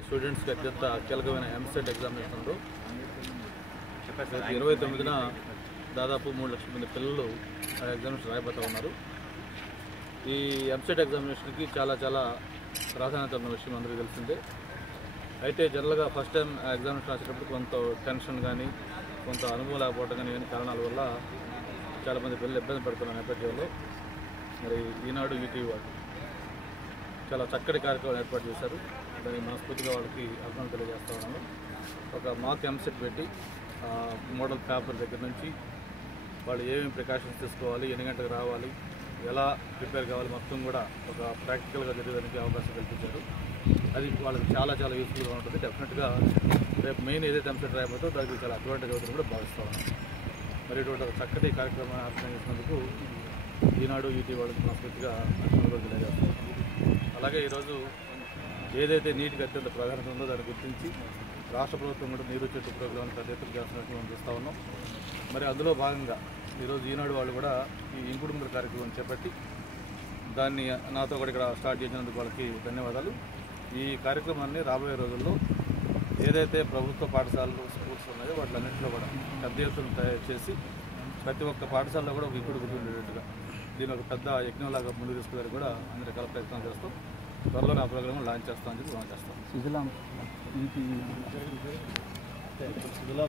స్టూడెంట్స్కి అత్యంత కీలకమైన ఎంసెట్ ఎగ్జామినేషన్లో 29న దాదాపు 3 లక్షల మంది పిల్లలు ఆ ఎగ్జామినేషన్ రాయబోతూ ఉన్నారు. ఈ ఎంసెట్ ఎగ్జామినేషన్కి చాలా ప్రాధాన్యత ఉన్న విషయం అందరికీ తెలిసిందే. అయితే జనరల్గా ఫస్ట్ టైం ఎగ్జామినేషన్ రాసేటప్పుడు కొంత టెన్షన్ కానీ కొంత అనుభవం లేకపోవడం కానీ ఇవన్నీ కారణాల వల్ల చాలామంది పిల్లలు ఇబ్బంది పడుతున్న నేపథ్యంలో మరి ఈనాడు ఈటీవీ వాళ్ళు చాలా చక్కటి కార్యక్రమాలు ఏర్పాటు చేశారు. దానికి మనస్ఫూర్తిగా వాళ్ళకి అభినందనలు తెలియజేస్తూ ఉన్నాను. ఒక మాక్ ఎంసెట్ పెట్టి మోడల్ పేపర్ దగ్గర నుంచి వాళ్ళు ఏమేమి ప్రికాషన్స్ తీసుకోవాలి, ఎన్ని గంటలకు రావాలి, ఎలా ప్రిపేర్ కావాలి మొత్తం కూడా ఒక ప్రాక్టికల్గా జరిగేదానికి అవకాశం కల్పించారు. అది వాళ్ళకి చాలా యూస్ఫుల్గా ఉంటుంది. డెఫినెట్గా రేపు మెయిన్ ఏదైతే ఎంసెట్ రాయబోతో దానికి చాలా అడ్వాంటేజ్ అవుతుంది కూడా భావిస్తూ ఉన్నాను. మరి ఇటువంటి ఒక చక్కటి కార్యక్రమాన్ని ఆర్గనైజ్ చేసినందుకు ఈనాడు ఈటీవీ వాళ్ళకి మనస్ఫూర్తిగా అభినందనలు తెలియజేస్తాను. అలాగే ఈరోజు ఏదైతే నీటికి అత్యంత ప్రాధాన్యత ఉందో దాన్ని గుర్తించి రాష్ట్ర ప్రభుత్వం కూడా నీరు చెట్టు ప్రోగ్రాంను పెద్ద ఎత్తున చేస్తున్నట్టు మనం చూస్తూ ఉన్నాం. మరి అందులో భాగంగా ఈరోజు ఈనాడు వాళ్ళు కూడా ఈ ఇంకుడు ముందు కార్యక్రమం చేపట్టి దాన్ని నాతో కూడా ఇక్కడ స్టార్ట్ చేసినందుకు వాళ్ళకి ధన్యవాదాలు. ఈ కార్యక్రమాన్ని రాబోయే రోజుల్లో ఏదైతే ప్రభుత్వ పాఠశాలలు స్కూల్స్ ఉన్నాయో వాటిలన్నింటిలో కూడా పెద్ద ఎత్తున తయారు చేసి ప్రతి ఒక్క పాఠశాలలో కూడా ఒక ఇంకుడు గుర్తు ఉండేటట్టుగా దీని ఒక పెద్ద యజ్ఞంలాగా ముందుకు తీసుకుని కూడా అన్ని రకాల ప్రయత్నాలు చేస్తాం. త్వరలో నా ప్రోగ్రామ్ లాంచ్ చేస్తామని చెప్పి లాంచ్ చేస్తాం.